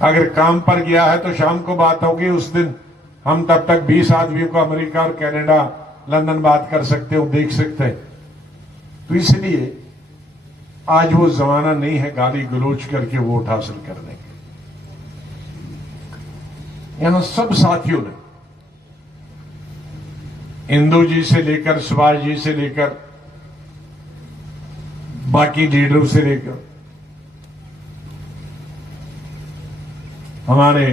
अगर काम पर गया है तो शाम को बात होगी, उस दिन हम तब तक 20 आदमियों को अमेरिका और कनाडा, लंदन बात कर सकते हो, देख सकते हैं। तो इसलिए आज वो जमाना नहीं है गाली गलोच करके वोट हासिल करने के। यहां सब साथियों ने, इंदू जी से लेकर, सुभाष जी से लेकर, बाकी लीडरों से लेकर, हमारे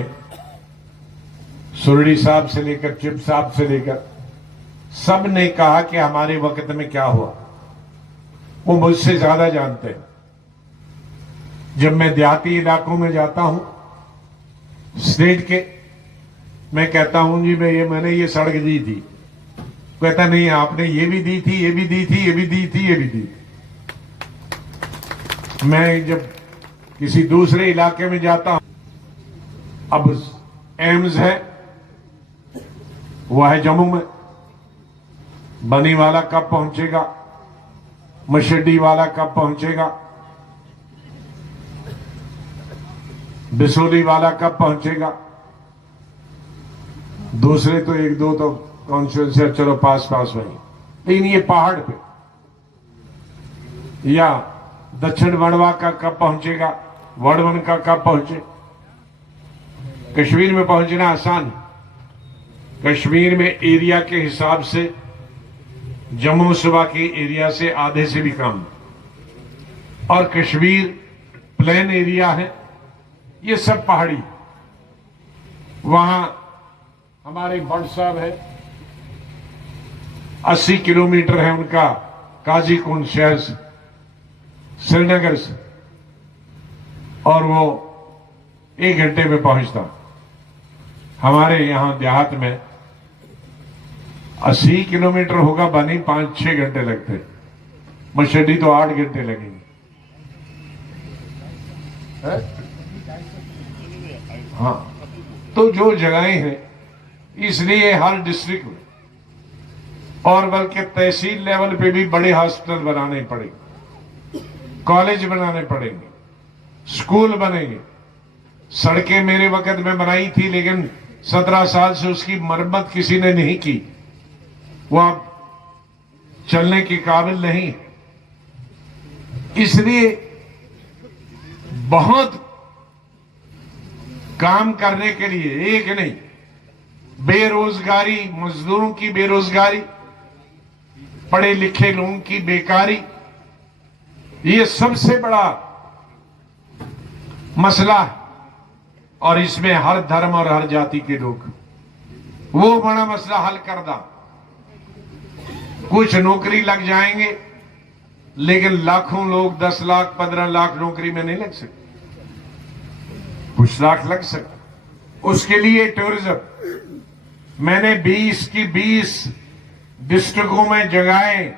सुरड़ी साहब से लेकर, चिप साहब से लेकर, सब ने कहा कि हमारे वक्त में क्या हुआ वो मुझसे ज्यादा जानते हैं। जब मैं देहाती इलाकों में जाता हूं स्टेट के, मैं कहता हूं जी मैंने ये सड़क दी थी, कहता नहीं आपने ये भी दी थी, ये भी दी थी, ये भी दी थी, ये भी दी थी। मैं जब किसी दूसरे इलाके में जाता हूं, अब एम्स है, वह है जम्मू में, बनी वाला कब पहुंचेगा, मशड्डी वाला कब पहुंचेगा, बिसोली वाला कब पहुंचेगा। दूसरे तो एक दो तो कॉन्स्टिट्यूंसी चलो पास पास वही, लेकिन ये पहाड़ पे या दक्षिण वड़वा का कब पहुंचेगा, वड़वन का कब पहुंचे। कश्मीर में पहुंचना आसान, कश्मीर में एरिया के हिसाब से जम्मू सूबा के एरिया से आधे से भी कम, और कश्मीर प्लेन एरिया है, ये सब पहाड़ी। वहां हमारे भट्ट साहब है, 80 किलोमीटर है उनका काजीकुंड शहर से, श्रीनगर से, और वो 1 घंटे में पहुंचता। हमारे यहां देहात में 80 किलोमीटर होगा, बनी 5-6 घंटे लगते, मशड्डी तो 8 घंटे लगेंगे। हाँ, तो जो जगहें हैं, इसलिए हर डिस्ट्रिक्ट में और बल्कि तहसील लेवल पे भी बड़े हॉस्पिटल बनाने पड़ेंगे, कॉलेज बनाने पड़ेंगे, स्कूल बनेंगे। सड़कें मेरे वक्त में बनाई थी, लेकिन 17 साल से उसकी मरम्मत किसी ने नहीं की, वो अब चलने के काबिल नहीं। इसलिए बहुत काम करने के लिए, एक नहीं, बेरोजगारी, मजदूरों की बेरोजगारी, पढ़े लिखे लोगों की बेकारी, ये सबसे बड़ा मसला है। और इसमें हर धर्म और हर जाति के लोग वो बड़ा मसला हल कर दा। कुछ नौकरी लग जाएंगे, लेकिन लाखों लोग 10 लाख 15 लाख नौकरी में नहीं लग सकते, कुछ लाख लग सकते। उसके लिए टूरिज्म, मैंने 20 की 20 डिस्ट्रिक्टों में जगहें,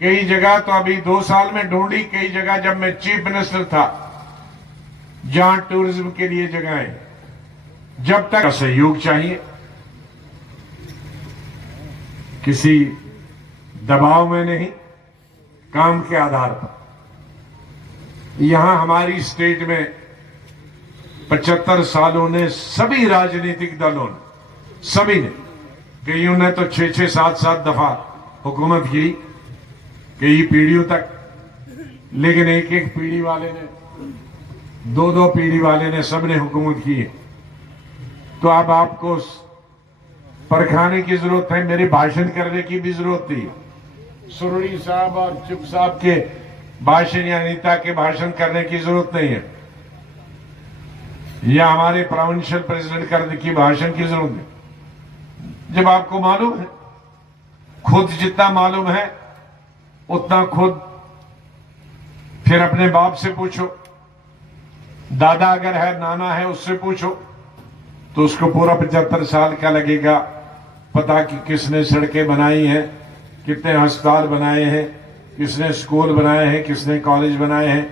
कई जगह तो अभी 2 साल में ढूंढी, कई जगह जब मैं चीफ मिनिस्टर था, जहां टूरिज्म के लिए जगहें। जब तक सहयोग चाहिए, किसी दबाव में नहीं, काम के आधार पर। यहां हमारी स्टेट में 75 सालों ने सभी राजनीतिक दलों ने, सभी ने, कईयों ने तो 6-6, 7-7 दफा हुकूमत की, कई पीढ़ियों तक, लेकिन एक एक पीढ़ी वाले ने, 2-2 पीढ़ी वाले ने, सबने हुकूमत की है। तो अब आपको परखाने की जरूरत है, मेरे भाषण करने की भी जरूरत नहीं है। सुरड़ी साहब और चुप साहब के भाषण या नेता के भाषण करने की जरूरत नहीं है, या हमारे प्रोविंशियल प्रेसिडेंट करने की भाषण की जरूरत नहीं। जब आपको मालूम है, खुद जितना मालूम है उतना खुद फिर अपने बाप से पूछो, दादा अगर है, नाना है, उससे पूछो, तो उसको पूरा 75 साल का लगेगा पता कि किसने सड़कें बनाई हैं, कितने अस्पताल बनाए हैं, किसने स्कूल बनाए हैं, किसने कॉलेज बनाए हैं,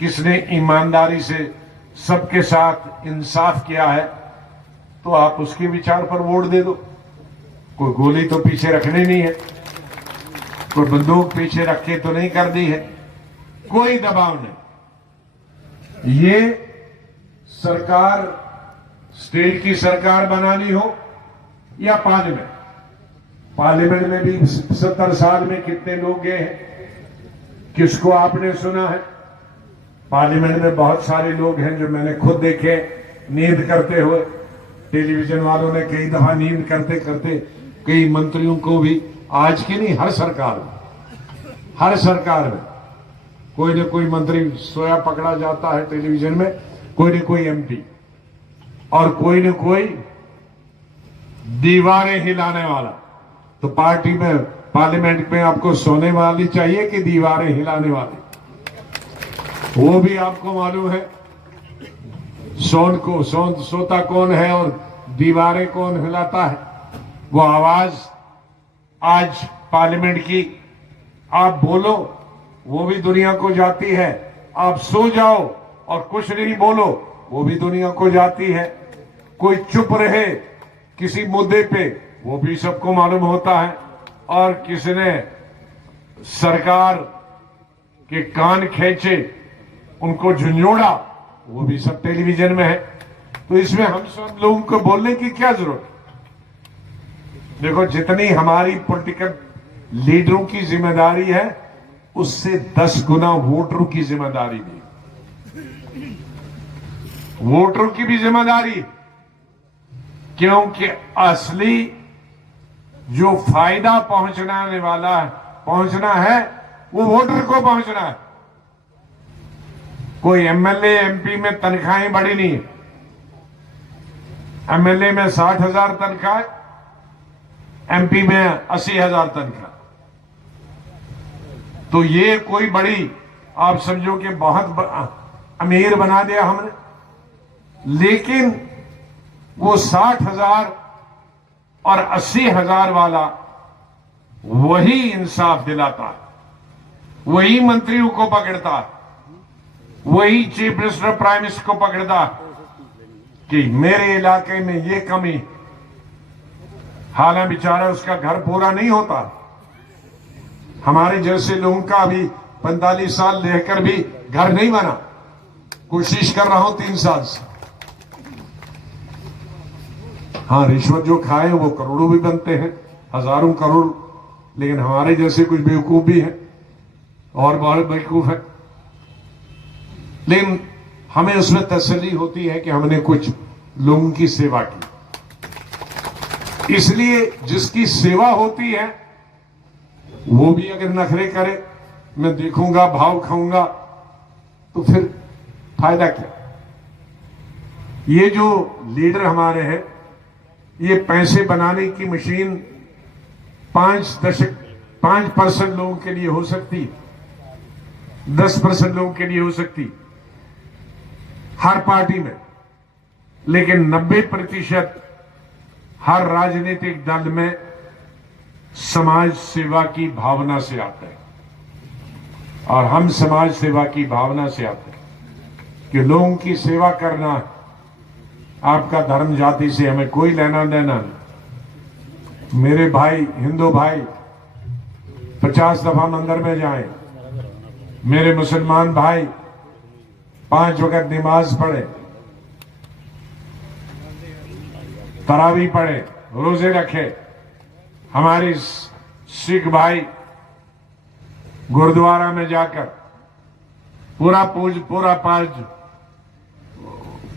किसने ईमानदारी से सबके साथ इंसाफ किया है। तो आप उसके विचार पर वोट दे दो। कोई गोली तो पीछे रखनी नहीं है, कोई बंदूक पीछे रख के तो नहीं कर दी है, कोई दबाव नहीं। ये सरकार स्टेट की सरकार बनानी हो या पार्लियामेंट में भी 70 साल में कितने लोग गए हैं, किसको आपने सुना है? पार्लियामेंट में बहुत सारे लोग हैं जो मैंने खुद देखे नींद करते हुए। टेलीविजन वालों ने कई दफा नींद करते करते कई मंत्रियों को भी, आज की नहीं हर सरकार में कोई न कोई मंत्री सोया पकड़ा जाता है टेलीविजन में, कोई न कोई एमपी और कोई न कोई दीवारें हिलाने वाला। तो पार्टी में पार्लियामेंट में आपको सोने वाली चाहिए कि दीवारें हिलाने वाली? वो भी आपको मालूम है सोता कौन है और दीवारें कौन हिलाता है। वो आवाज आज पार्लियामेंट की आप बोलो वो भी दुनिया को जाती है, आप सो जाओ और कुछ नहीं बोलो वो भी दुनिया को जाती है। कोई चुप रहे किसी मुद्दे पे वो भी सबको मालूम होता है, और किसने सरकार के कान खींचे उनको झुंझोड़ा वो भी सब टेलीविजन में है। तो इसमें हम सब लोगों को बोलने की क्या जरूरत? देखो, जितनी हमारी पॉलिटिकल लीडरों की जिम्मेदारी है उससे 10 गुना वोटरों की जिम्मेदारी भी, वोटरों की भी जिम्मेदारी, क्योंकि असली जो फायदा पहुंचना है वो वोटर को पहुंचना है। कोई एमएलए एमपी में तनख्वाहें बढ़ी नहीं है। एमएलए में 60,000 तनख्वाह, एमपी में 80,000 तनख्वाह। तो ये कोई बड़ी आप समझो कि बहुत अमीर बना दिया हमने, लेकिन वो 60,000 और 80,000 वाला वही इंसाफ दिलाता है, वही मंत्रियों को पकड़ता है, वही चीफ मिनिस्टर प्राइम मिनिस्टर को पकड़ता है कि मेरे इलाके में ये कमी। हालांकि बेचारा उसका घर पूरा नहीं होता। हमारे जैसे लोगों का अभी 45 साल रहकर भी घर नहीं बना। कोशिश कर रहा हूं 3 साल से। हाँ, रिश्वत जो खाए वो करोड़ों भी बनते हैं, हजारों करोड़, लेकिन हमारे जैसे कुछ बेवकूफ भी हैं और बहुत बेवकूफ है। लेकिन हमें उसमें तसल्ली होती है कि हमने कुछ लोगों की सेवा की। इसलिए जिसकी सेवा होती है वो भी अगर नखरे करे, मैं देखूंगा भाव खाऊंगा, तो फिर फायदा क्या? ये जो लीडर हमारे हैं, ये पैसे बनाने की मशीन 5% लोगों के लिए हो सकती, 10% लोगों के लिए हो सकती हर पार्टी में, लेकिन 90% हर राजनीतिक दल में समाज सेवा की भावना से आते हैं। और हम समाज सेवा की भावना से आते हैं कि लोगों की सेवा करना। आपका धर्म जाति से हमें कोई लेना देना नहीं। मेरे भाई हिंदू भाई 50 दफा मंदिर में जाएं, मेरे मुसलमान भाई 5 वक्त नमाज पढ़े, तरावी पढ़े, रोजे रखे। हमारे सिख भाई गुरुद्वारा में जाकर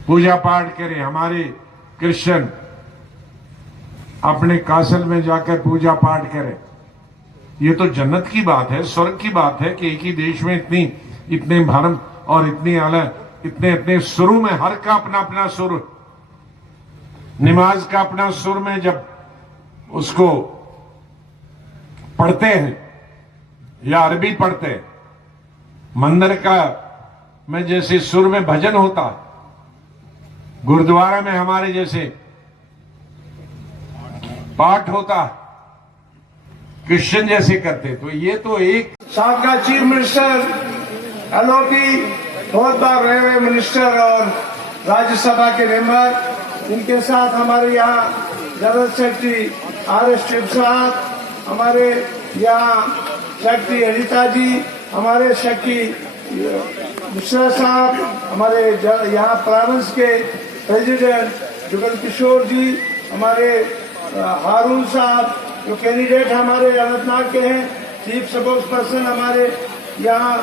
पूजा पाठ करें। हमारे क्रिश्चियन अपने कासल में जाकर पूजा पाठ करें। ये तो जन्नत की बात है, स्वर्ग की बात है कि एक ही देश में इतने धर्म और इतने सुरों में, हर का अपना अपना सुर, नमाज का अपना सुर में जब उसको पढ़ते हैं या अरबी पढ़ते हैं, मंदिर का में जैसे सुर में भजन होता, गुरुद्वारा में हमारे जैसे पाठ होता, क्रिश्चियन जैसे करते। तो ये तो एक साथ का चीफ मिनिस्टर एलओटी, बहुत बार रहे हुए मिनिस्टर और राज्यसभा के मेंबर, इनके साथ हमारे यहाँ जनरल सेक्रेटरी आर.एस. शिव साहब, हमारे यहाँ सेक्रेटरी अनिता जी, हमारे सेक्रेटरी मिश्रा साहब, हमारे यहाँ प्रोविंस के प्रेसिडेंट जुगल किशोर जी, हमारे हारून साहब जो कैंडिडेट हमारे अनंतनाग के हैं, चीफ स्पोक्स पर्सन हमारे यहाँ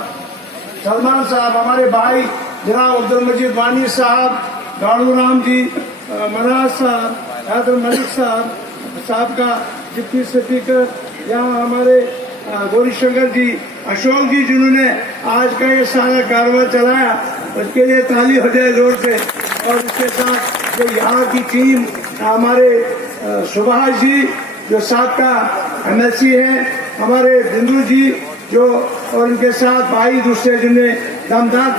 सलमान साहब, हमारे भाई जनाब अब्दुल मजीद वानी साहब, गाड़ू राम जी, मनाज साहब, हैदर मलिक साहब का डिप्टी स्पीकर, यहाँ हमारे गौरी शंकर जी, अशोक जी जिन्होंने आज का ये सारा कारवां चलाया, उसके लिए ताली हो जाए जोर से। और इसके साथ जो यहाँ की टीम, हमारे सुभाष जी जो साबका MLC हैं, हमारे बिंदु जी जो, और उनके साथ भाई दूसरे जिन्होंने दमदार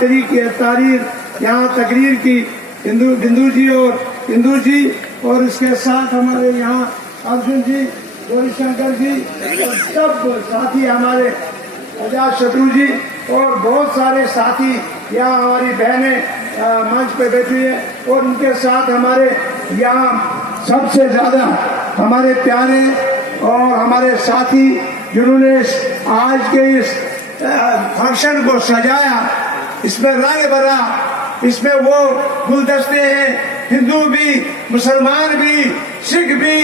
तारीर यहाँ तकरीर की, बिंदु जी और इंदु जी, और इसके साथ हमारे यहाँ अर्जुन जी, गौरी शंकर जी, और सब साथी हमारे आजाद शत्रु जी, और बहुत सारे साथी यहाँ हमारी बहनें मंच पे बैठी हैं, और उनके साथ हमारे यहाँ सबसे ज्यादा हमारे प्यारे और हमारे साथी जिन्होंने आज के इस फंक्शन को सजाया, इसमें रंग भरा, इसमें वो गुलदस्ते हैं, हिंदू भी, मुसलमान भी, सिख भी,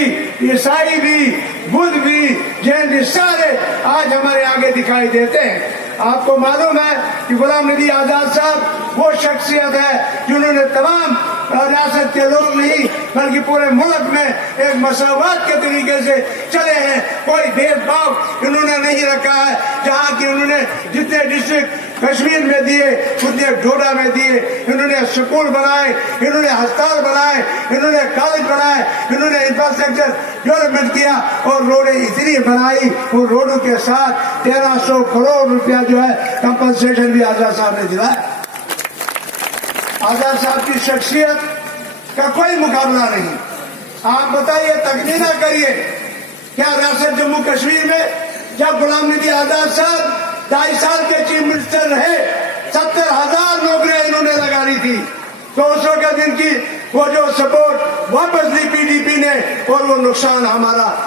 ईसाई भी, बुद्ध भी, जैन भी, सारे आज हमारे आगे दिखाई देते हैं। आपको मालूम है कि गुलाम नबी आजाद साहब वो शख्सियत है जिन्होंने तमाम रियासत के लोग नहीं बल्कि पूरे मुल्क में एक मसावत के तरीके से चले हैं। कोई भेदभाव इन्होंने नहीं रखा है। जहाँ की उन्होंने जितने डिस्ट्रिक्ट कश्मीर में दिए, उतने डोडा में दिए, इन्होंने स्कूल बनाए, इन्होंने अस्पताल बनाए, इन्होंने कॉलेज बनाए, इन्होंने इंफ्रास्ट्रक्चर डेवलपमेंट किया और रोडें इतनी बनाई। उन रोडों के साथ 1300 करोड़ रुपया जो है कंपनसेशन भी आजाद साहब ने दिलाया। आजाद साहब की शख्सियत का कोई मुकाबला नहीं। आप बताइए, तकनीना करिए, क्या रियासत जम्मू कश्मीर में जब गुलाम नबी आजाद साहब 2.5 साल के चीफ मिनिस्टर रहे, 70,000 नौकरियां इन्होंने लगा दी थी। 200 के दिन की वो जो सपोर्ट वापस ली PDP ने, और वो नुकसान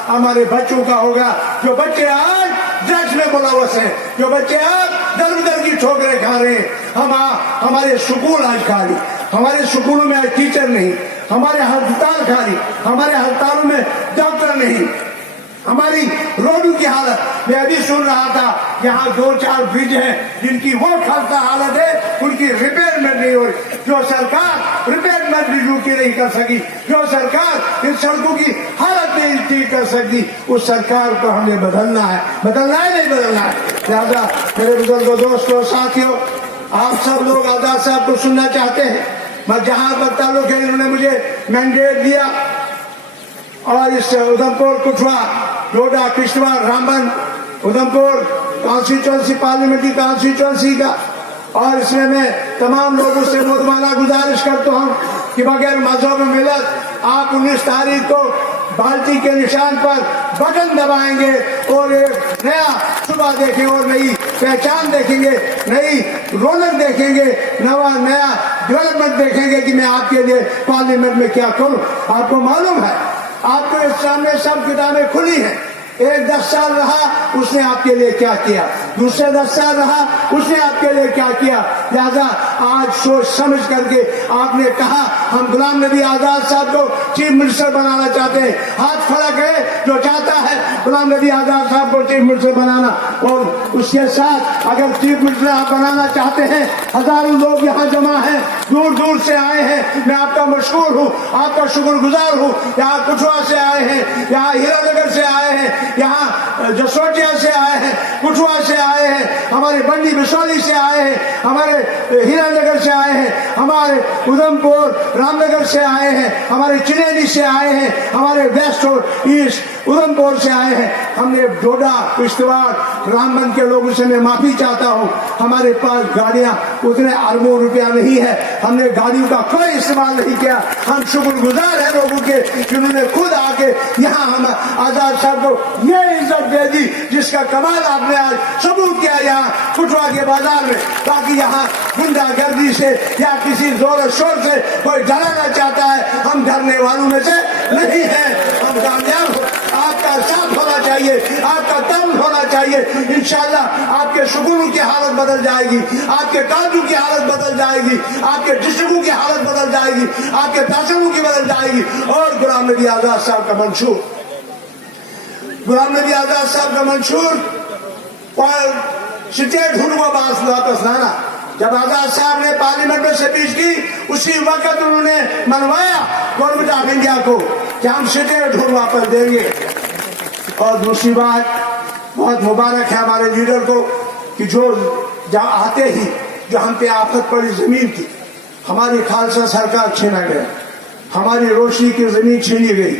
हमारे बच्चों का होगा। जो बच्चे आज ड्रग्स में मुलव्वस हैं, जो बच्चे आज दर दर की ठोकरें खा रहे हैं, हमारे स्कूल आज खाली, हमारे स्कूलों में आज टीचर नहीं, हमारे अस्पताल खाली, हमारे अस्पतालों में डॉक्टर नहीं, हमारी रोडों की हालत। मैं अभी सुन रहा था यहाँ 2-4 ब्रिज हैं जिनकी वो खस्ता हालत है, उनकी रिपेयरमेंट नहीं हो रही। जो सरकार रिपेयरमेंट भी नहीं कर सकी, जो सरकार इस सड़कों की हालत नहीं ठीक कर सकती, उस सरकार को हमें बदलना है नहीं बदलना है। लिहाजा मेरे बुजुर्गों, दोस्तों, साथियों, आप सब लोग आजाद साहब को सुनना चाहते हैं। मैं जहाँ पर ताल्लुक है, इन्होंने मुझे मैंडेट दिया और इस Udhampur, Kathua, Doda, Kishtwar, Ramban, Udhampur constituency, parliamentary constituency का, और इसमें मैं तमाम लोगों से मुदमाना गुजारिश करता हूँ कि बगैर मजहब मिलत आप 19 तारीख को बाल्टी के निशान पर बटन दबाएंगे और एक नया सुबह देखेंगे और नई पहचान देखेंगे, नई रौनक देखेंगे, नया डेवलपमेंट देखेंगे कि मैं आपके लिए पार्लियामेंट में क्या करूं। आपको मालूम है, आपको इस सामने सब किताबें खुली हैं। एक 10 साल रहा, उसने आपके लिए क्या किया, दूसरे 10 साल रहा, उसने आपके लिए क्या किया। लिहाजा आज सोच समझ करके आपने कहा हम गुलाम नबी आजाद साहब को चीफ मिनिस्टर बनाना चाहते हैं। हाथ खड़ा करे जो चाहता है गुलाम नबी आजाद साहब को चीफ मिनिस्टर बनाना, और उसके साथ अगर चीफ मिनिस्टर आप बनाना चाहते हैं, हजारों लोग यहाँ जमा हैं, दूर दूर से आए हैं। मैं आपका मशहूर हूँ, आपका शुक्रगुजार हूँ। यहाँ कुछवा से आए हैं, यहाँ हीरानगर से आए हैं, यहाँ जसोटिया से आए हैं, कुछवा से आए हैं, हमारे बंडी बिसौली से आए हैं, हमारे हीरानगर से आए हैं, हमारे उधमपुर रामनगर से आए हैं, हमारे चिनेली से आए हैं, हमारे वेस्ट और ईस्ट उधमपुर से आए हैं। हमने डोडा, किश्तवाड़, रामबन के लोगों से मैं माफी चाहता हूँ। हमारे पास गाड़ियां उतने अरबों रुपया नहीं है, हमने गाड़ियों का कोई इस्तेमाल नहीं किया। हम शुक्रगुजार हैं लोगों के जिन्होंने खुद आके यहाँ हम आजाद साहब को ये इज्जत दे दी जिसका कमाल आपने आज सबूत किया यहाँ कुटवा के बाजार में। बाकी यहाँ गुंडागर्दी से या किसी जोर शोर से कोई डराना चाहता है, हम डरने वालों में से नहीं है। हम कामयाब आपका साथ होना चाहिए। चाहिए, आपका दम होना चाहिए। इंशाल्लाह आपके सुकून की हालत बदल जाएगी, आपके काजू की हालत बदल जाएगी, आपके डिस्ट्रिक्टों की हालत बदल जाएगी, आपके तहसीलों की बदल जाएगी। और गुलाम नबी आजाद साहब का मंशूर, गुलाम नबी आजाद साहब का मंशूर और स्टेट हुआ वापस लाना। जब आजाद साहब ने पार्लियामेंट में स्पीच की, उसी वक्त उन्होंने मनवाया गवर्नमेंट ऑफ इंडिया को कि हम स्टेट हुआ वापस देंगे। और दूसरी बात, बहुत मुबारक है हमारे लीडर को कि जो आते ही जो हम पे आफत पड़ी जमीन की, हमारी खालसा सरकार छीना गया, हमारी रोशनी की जमीन छीनी गई,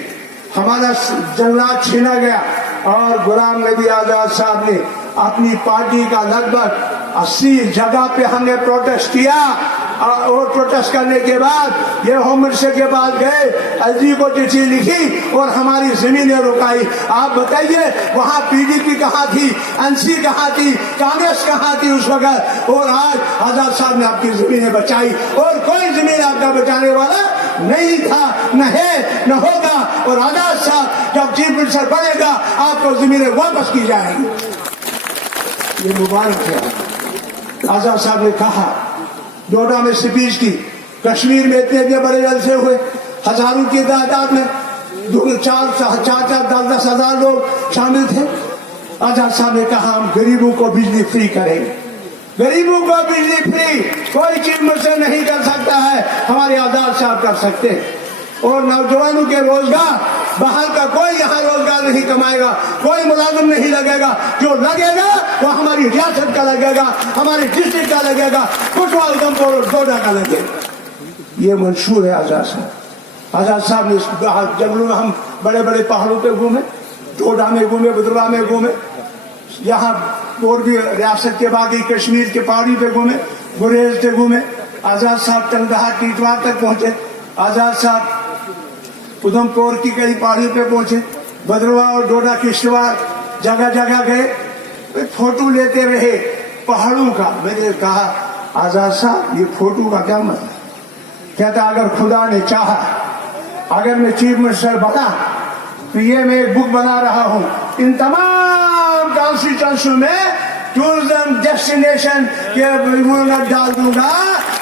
हमारा जंगलात छीना गया। और गुलाम नबी आजाद साहब ने अपनी पार्टी का लगभग 80 जगह पे हमने प्रोटेस्ट किया। और प्रोटेस्ट करने के बाद ये होम मिनिस्टर के पास गए, एलजी को चिट्ठी लिखी और हमारी जमीनें रुकाई। आप बताइए वहां पीडीपी कहाँ थी, एनसी कहाँ थी, कांग्रेस कहाँ थी उस वक्त? और आज आजाद साहब ने आपकी जमीनें बचाई और कोई जमीन आपका बचाने वाला नहीं था, न है, न होगा। और आजाद साहब जब चीफ मिनिस्टर बनेगा आपको जमीनें वापस की जाएंगी। ये मुबारक है। आजाद साहब ने कहा, डोडा में स्पीच की, कश्मीर में इतने बड़े जलसे हुए, हजारों की तादाद में 4-10 हजार लोग शामिल थे। आजाद साहब ने कहा हम गरीबों को बिजली फ्री करेंगे, गरीबों को बिजली फ्री। कोई चीज मुझसे नहीं कर सकता है, हमारे आजाद साहब कर सकते हैं। और नौजवानों के रोजगार, बाहर का कोई यहाँ रोजगार नहीं कमाएगा, कोई मुलाजिम नहीं लगेगा, जो लगेगा वो हमारी रियासत का लगेगा, हमारी डिस्ट्रिक्ट का लगेगा, कुटवा उधमपुर और डोडा का लगेगा। ये मंशूर है आजाद साहब। आजाद साहब ने जंगलों में, हम बड़े बड़े पहाड़ों पे घूमे, डोडा में घूमे, बुदरवा में घूमे, यहाँ और भी रियासत के बाकी कश्मीर के पहाड़ी पे घूमे, गुरेज पे घूमे। आजाद साहब टंगदहा टीटवार तक पहुंचे, आजाद साहब उधमपुर की कई पहाड़ियों पे पहुंचे, भद्रवा और डोडा किश्तवाड़ जगह जगह गए, फोटो लेते रहे पहाड़ों का। मैंने कहा आजाद साहब ये फोटो का क्या मतलब? कहता अगर खुदा ने चाहा, अगर मैं चीफ मिनिस्टर बना तो ये मैं एक बुक बना रहा हूं, इन तमाम कॉन्स्टिट्यूंसी में टूरिज्म डेस्टिनेशन के डाल दूंगा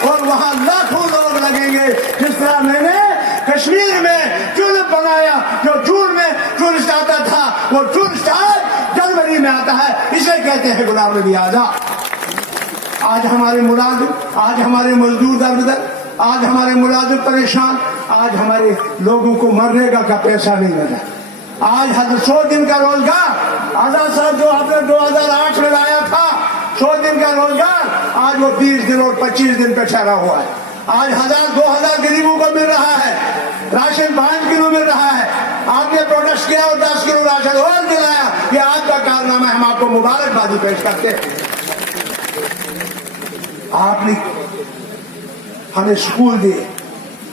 और वहां लाखों लोग लगेंगे। जिस तरह मैंने कश्मीर में टूलिप बनाया, जो जून में टूरिस्ट आता था वो टूरिस्ट आज जनवरी में आता है। इसे कहते हैं गुलाम नबी आजाद। आज हमारे मुलाजिम, आज हमारे मजदूर दर-बदर, आज हमारे मुलाजिम परेशान, आज हमारे लोगों को मरने का पैसा नहीं मिला। आज 100 दिन का रोजगार आजाद साहब जो आपने 2008 में लाया था, 100 दिन का रोजगार आज वो 20 दिन और 25 दिन पे ठहरा हुआ है। आज 1000-2000 गरीबों को मिल रहा है, राशन 5 किलो मिल रहा है। आपने प्रोटेस्ट किया और 10 किलो राशन और दिलाया, ये आपका कारनामा है, हम आपको मुबारकबादी पेश करते हैं। आपने हमें स्कूल दिए,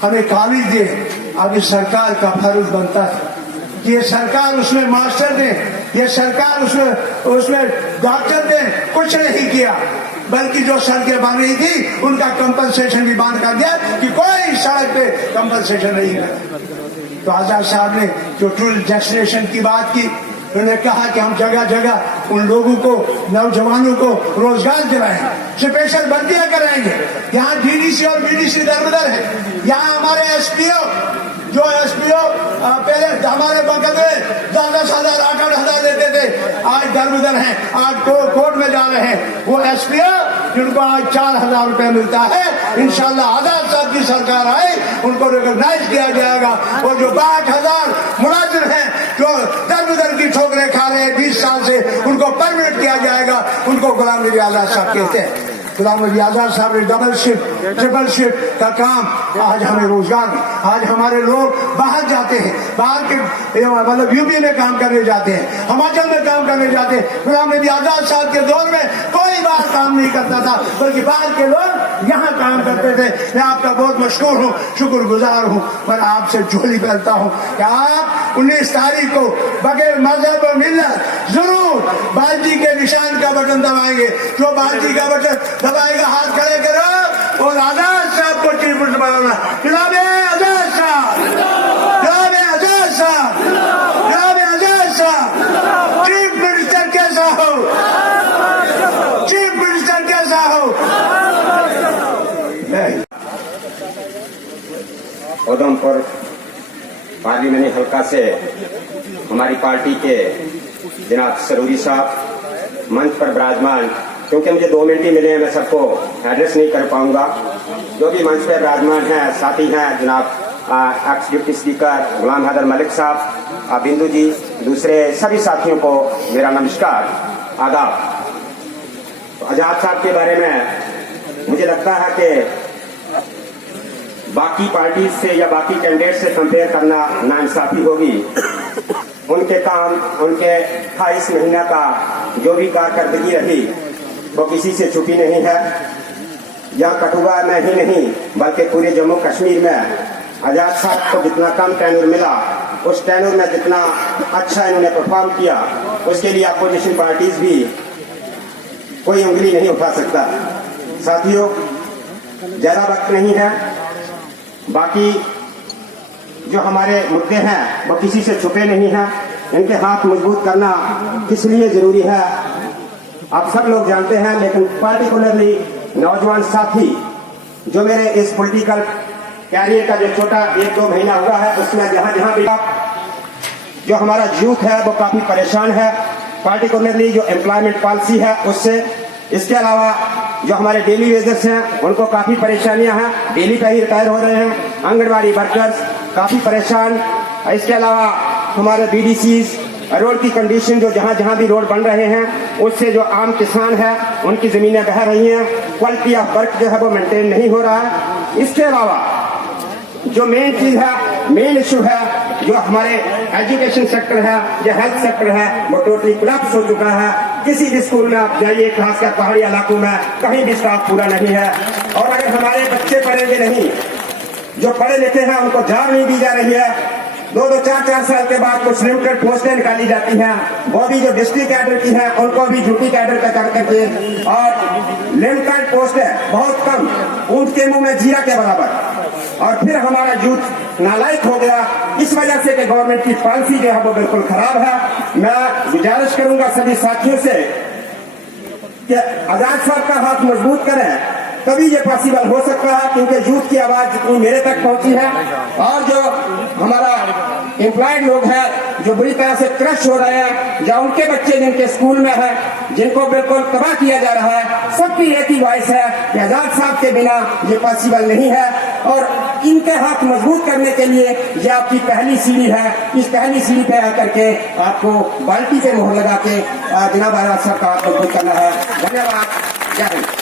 हमें कॉलेज दिए। अब इस सरकार का फर्ज बनता है कि ये सरकार उसमें मास्टर दे, ये सरकार उसमें डॉक्टर दे। कुछ नहीं किया, बल्कि जो सड़कें बन रही थी उनका कंपनसेशन भी बंद कर दिया कि कोई सड़क पे कंपनसेशन नहीं है। तो आजाद साहब ने जो टूरिस्ट डेस्टिनेशन की बात की, उन्होंने कहा कि हम जगह जगह उन लोगों को, नौजवानों को रोजगार दिलाएंगे, स्पेशल भर्तियां कराएंगे। यहाँ डीडीसी और बीडीसी दर-बदर है। यहाँ हमारे एसपीओ, जो एसपीओ पहले हमारे वक्त में 10-10 हजार 8-8 हजार लेते थे, आज दर-बदर हैं, आज कोर्ट में जा रहे हैं। वो एसपीओ जिनको आज 4,000 रुपए मिलता है, इंशाल्लाह आजाद साहब की सरकार आए उनको रिकॉग्नाइज किया जाएगा। और जो 62,000 मुलाजिम हैं जो दर-बदर की ठोकरें खा रहे हैं 20 साल से, उनको परमिट किया जाएगा। उनको गुलाम नबी आजाद साहब कहते हैं। गुलाम नबी आजाद साहब ने डबल शिफ्ट, ट्रिपल शिफ्ट का काम, आज हमें रोजगार, आज हमारे लोग बाहर जाते हैं, बाहर के मतलब यूपी में काम करने जाते हैं, हिमाचल में काम करने जाते हैं। गुलाम नबी आजाद साहब के दौर में कोई बाहर काम नहीं करता था, बल्कि बाहर के लोग यहाँ काम करते थे। मैं आपका बहुत मशहूर हूँ, शुक्रगुजार हूँ, पर आपसे झोली फैलता हूँ कि आप 19 तारीख को बगैर मजहब और मिल्लत जरूर बाल्टी के निशान का बटन दबाएंगे। जो बाल्टी का बटन दबाएगा हाथ खड़े करो और आजाद साहब को चीफ मिनिस्टर बनाना। जनाब आजाद साहब, जनाब आजाद साहब, जनाब आजाद साहब। उधमपुर पार्लियामेंट्री हल्का से हमारी पार्टी के जनाब सरूरी साहब मंच पर विराजमान, क्योंकि मुझे 2 मिनट ही मिले हैं, मैं सबको एड्रेस नहीं कर पाऊंगा। जो भी मंच पर विराजमान हैं, साथी हैं जनाब एक्स डिप्टी स्पीकर गुलाम हैदर मलिक साहब, बिंदु जी, दूसरे सभी साथियों को मेरा नमस्कार, आदाब। तो आजाद साहब के बारे में मुझे लगता है कि बाकी पार्टी से या बाकी कैंडिडेट से कंपेयर करना नाइंसाफी होगी। उनके काम, उनके 28 महीना का जो भी कारकर्दगी रही वो किसी से छुपी नहीं है। यहाँ कठुआ में ही नहीं बल्कि पूरे जम्मू कश्मीर में आजाद साहब को जितना कम टेन्योर मिला, उस टेन्योर में जितना अच्छा इन्होंने परफॉर्म किया, उसके लिए अपोजिशन पार्टीज भी कोई उंगली नहीं उठा सकता। साथियों, ज्यादा वक्त नहीं है, बाकी जो हमारे मुद्दे हैं वो किसी से छुपे नहीं हैं। इनके हाथ मजबूत करना किस लिए जरूरी है आप सब लोग जानते हैं, लेकिन पार्टिकुलरली नौजवान साथी जो मेरे इस पॉलिटिकल कैरियर का जो छोटा 1-2 महीना हुआ है, उसमें जहां जहां भी जो हमारा यूथ है वो काफी परेशान है, पार्टिकुलरली जो एम्प्लॉयमेंट पॉलिसी है उससे। इसके अलावा जो हमारे डेली वेजर्स हैं उनको काफी परेशानियां हैं, डेली पे ही रिटायर हो रहे हैं, आंगनबाड़ी वर्कर्स काफी परेशान। इसके अलावा हमारे बीडीसीज, रोड की कंडीशन जो जहां जहां भी रोड बन रहे हैं उससे जो आम किसान है उनकी जमीनें बह रही हैं, क्वालिटी ऑफ वर्क जो है वो मेंटेन नहीं हो रहा है। इसके अलावा जो मेन चीज है, मेन इशू है, जो हमारे एजुकेशन सेक्टर है या हेल्थ सेक्टर है वो टोटली कोलैप्स हो चुका है। किसी भी स्कूल में आप जाइए, खासकर पहाड़ी इलाकों में, कहीं भी स्टाफ पूरा नहीं है। और अगर हमारे बच्चे पढ़ेंगे नहीं, जो पढ़े लिखे हैं उनको जॉब नहीं दी जा रही है। 2-2, 4-4 साल के बाद कुछ लिमिटेड पोस्टें निकाली जाती हैं, वो भी जो डिस्ट्रिक्ट कैडर की हैं उनको भी ड्यूटी कैडर का कर करके, और लिमिटेड पोस्टें बहुत कम, ऊंट के मुंह में जीरा के बराबर। और फिर हमारा यूथ नालायक हो गया इस वजह से कि गवर्नमेंट की पॉलिसी जो है वो बिल्कुल खराब है। मैं गुजारिश करूंगा सभी साथियों से कि आजाद साहब का हाथ मजबूत करें, तभी ये पॉसिबल हो सकता है, क्योंकि यूथ की आवाज जितनी मेरे तक पहुंची है और जो हमारा एम्प्लॉयड लोग हैं जो बुरी तरह से क्रश हो रहे हैं, या उनके बच्चे जिनके स्कूल में है जिनको बिल्कुल तबाह किया जा रहा है, सबकी एक ही वॉइस है कि आजाद साहब के बिना ये पॉसिबल नहीं है। और इनके हाथ मजबूत करने के लिए ये आपकी पहली सीढ़ी है। इस पहली सीढ़ी पे आकर के आपको बाल्टी पे मोहर लगा के जनाब आजाद साहब का हाथ मजबूत करना है। धन्यवाद। जय हिंद।